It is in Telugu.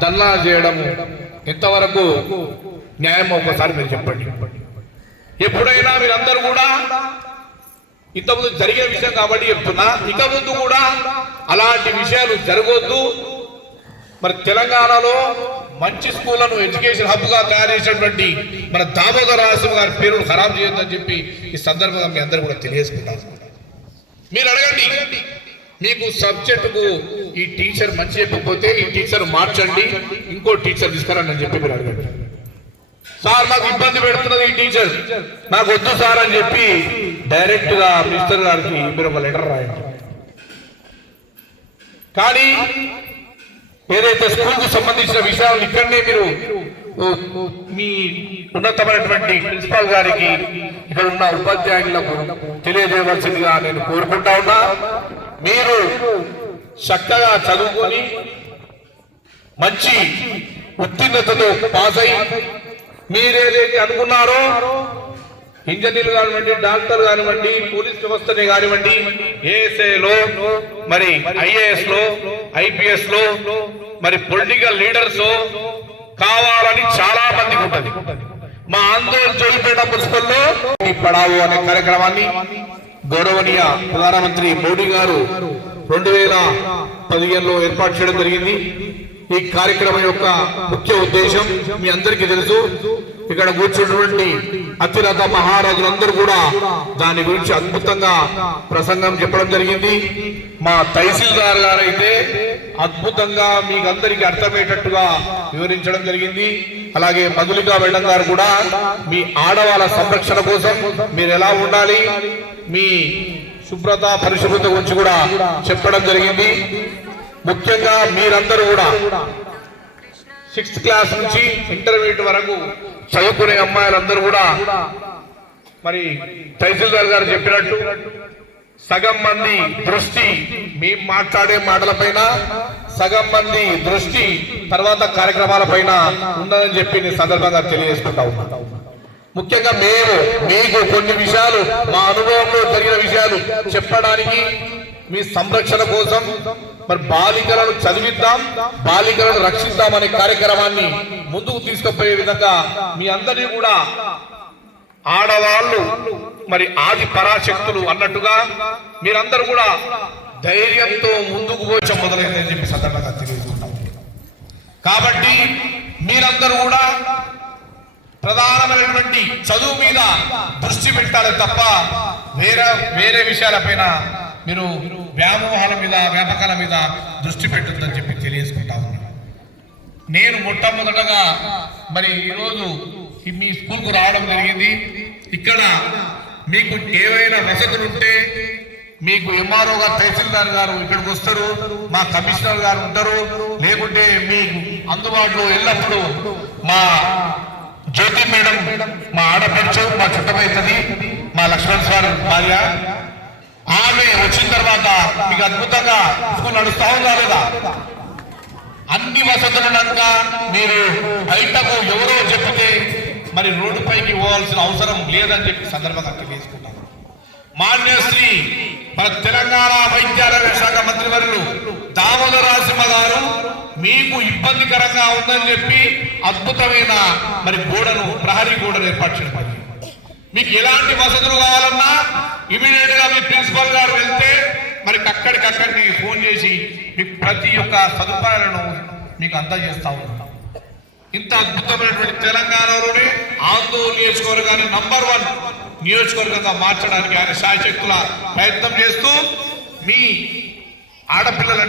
ధర్నా చేయడం ఎంతవరకు న్యాయం ఒకసారి మీరు చెప్పండి. ఎప్పుడైనా మీరందరూ కూడా ఇంతకుముందు జరిగే విషయం కాబట్టి చెప్తున్నా, ఇక ముందు కూడా అలాంటి విషయాలు జరగొద్దు. మరి తెలంగాణలో మంచి స్కూళ్లను ఎడ్యుకేషన్ హబ్ గా తయారు చేసినటువంటి మన దామోదర రాజు గారి పేరును ఖరాబ్ చేయొద్దని చెప్పి ఈ సందర్భంగా మీ అందరూ కూడా తెలియజేసుకుంటారు. మీరు అడగండి, మీకు సబ్జెక్టుకు ఈ టీచర్ మంచి చెప్పకపోతే ఈ టీచర్ మార్చండి, ఇంకో టీచర్ తీసుకురండి అని చెప్పి మీరు అడగండి. సార్ నాకు ఇబ్బంది పెడుతున్నది ఈ టీచర్, నాకు వద్దు సార్ అని చెప్పి డైరెక్ట్ గా మినిస్టర్ గారికి మీరు ఒక లెటర్ రాయండి. కానీ ఏదైతే స్కూల్ కు సంబంధించిన విషయాలు ఇక్కడనే మీరు మీ ఉన్నతమైనటువంటి ప్రిన్సిపాల్ గారికి, ఇక్కడ ఉన్న ఉపాధ్యాయులకు తెలియజేయవలసిందిగా నేను కోరుకుంటా ఉన్నా. మీరు చక్కగా చదువుకొని మంచి ఉత్తీర్ణతతో పాస్ అయ్యి మీరేదైతే అనుకున్నారో ఇంజనీర్లు కానివ్వండి, డాక్టర్ కానివ్వండి, పోలీస్ వ్యవస్థనే కానివ్వండి, ఏఎస్ఐలో మరి ఐఏఎస్ లో, ఐపీఎస్ లో, మరి పొలిటికల్ లీడర్స్ కావాలని చాలా మందికి ఉంటుంది. మా ఆందోళన జోలిపేట మున్సిపల్లో పడావు అనే కార్యక్రమాన్ని గౌరవనీయ ప్రధానమంత్రి మోడీ గారు 2015లో ఏర్పాటు చేయడం జరిగింది. ఈ కార్యక్రమం యొక్క ముఖ్య ఉద్దేశం మీ అందరికీ తెలుసు. ఇక్కడ కూర్చున్నటువంటి అతిరథ మహారాజులందరూ కూడా దాని గురించి అద్భుతంగా ప్రసంగం చెప్పడం జరిగింది. మా తహసీల్దార్ గారు అయితే అద్భుతంగా మీకు అందరికీ అర్థమయ్యేటట్టుగా వివరించడం జరిగింది. అలాగే మధులిక మేడం గారు కూడా మీ ఆడవాళ్ళ సంరక్షణ కోసం మీరు ఎలా ఉండాలి, మీ శుభ్రత పరిశుభ్రత గురించి కూడా చెప్పడం జరిగింది. ముఖ్యంగా మీరందరూ కూడా 6th క్లాస్ నుంచి ఇంటర్మీడియట్ వరకు చదువుకునే అమ్మాయిలందరూ కూడా మరి తహసీల్దార్ గారు చెప్పినట్టు సగం మంది దృష్టి మీ మాట్లాడే మాటలపైన, సగం మంది దృష్టి తర్వాత కార్యక్రమాలపైన ఉన్నదని చెప్పి నేను సందర్భంగా తెలియజేసుకుంటా ఉన్నాను. ముఖ్యంగా మేము మీకు కొన్ని విషయాలు మా అనుభవంలో జరిగిన విషయాలు చెప్పడానికి, మీ సంరక్షణ కోసం మరి బాలికలను చదివిద్దాం, బాలికలను రక్షిద్దాం అనే కార్యక్రమాన్ని ముందుకు తీసుకుపోయే విధంగా మీ అందరినీ కూడా ఆడవాళ్ళు మరి ఆది పరాశక్తులు అన్నట్టుగా మీరందరూ కూడా ధైర్యంతో ముందుకు పోచ మొదలైందని చెప్పి సందర్భంగా తెలియజేస్తున్నాం. కాబట్టి మీరందరూ కూడా ప్రధానమైనటువంటి చదువు మీద దృష్టి పెట్టాలి తప్ప వేరే విషయాలపైన మీరు వ్యామోహాల మీద, వ్యాపకాల మీద దృష్టి పెట్టొద్దని చెప్పి తెలియజేసుకుంటా ఉన్నాను. నేను మొట్టమొదటగా మరి ఈరోజు మీ స్కూల్కు రావడం జరిగింది. ఇక్కడ మీకు ఏవైనా వసతులు ఉంటే మీకు ఎంఆర్ఓ గారు, తహసీల్దార్ గారు ఇక్కడికి వస్తారు, మా కమిషనర్ గారు ఉంటారు, లేకుంటే మీకు అందుబాటులో ఎల్లప్పుడూ మా జ్యోతి మేడం, మా ఆడపడుచు, మా చుట్టమవుతుంది, మా లక్ష్మణ్ సార్ భార్య, ఆమె వచ్చిన తర్వాత మీకు అద్భుతంగా స్కూల్ నడుస్తా ఉందా లేదా? అన్ని వసతులున్నాక మీరు బయటకు ఎవరో చెప్తే మరి రోడ్డుపైకి పోవాల్సిన అవసరం లేదని చెప్పి సందర్భంగా తెలియజేసుకుంటాను. మాన్యశ్రీ మన తెలంగాణ వైద్యారోగ్య శాఖ మంత్రివర్యులు దామోదర రాజసింహ గారు మీకు ఇబ్బందికరంగా ఉందని చెప్పి అద్భుతమైన మరి గోడను, ప్రహరీ గోడను ఏర్పాటు చేయడం. మీకు ఎలాంటి వసతులు కావాలన్నా ఇమీడియట్ గా మీ ప్రిన్సిపల్ గారు వెళ్తే మరి అక్కడికక్కడికి ఫోన్ చేసి మీకు ప్రతి ఒక్క సదుపాయాలను మీకు అందజేస్తా ఉంటాం. ఇంత అద్భుతమైనటువంటి తెలంగాణలోనే ఆందోళన నియోజకవర్గాన్ని నంబర్ 1 నియోజకవర్గంగా మార్చడానికి ఆయన శాయశక్తుల ప్రయత్నం చేస్తూ మీ ఆడపిల్లల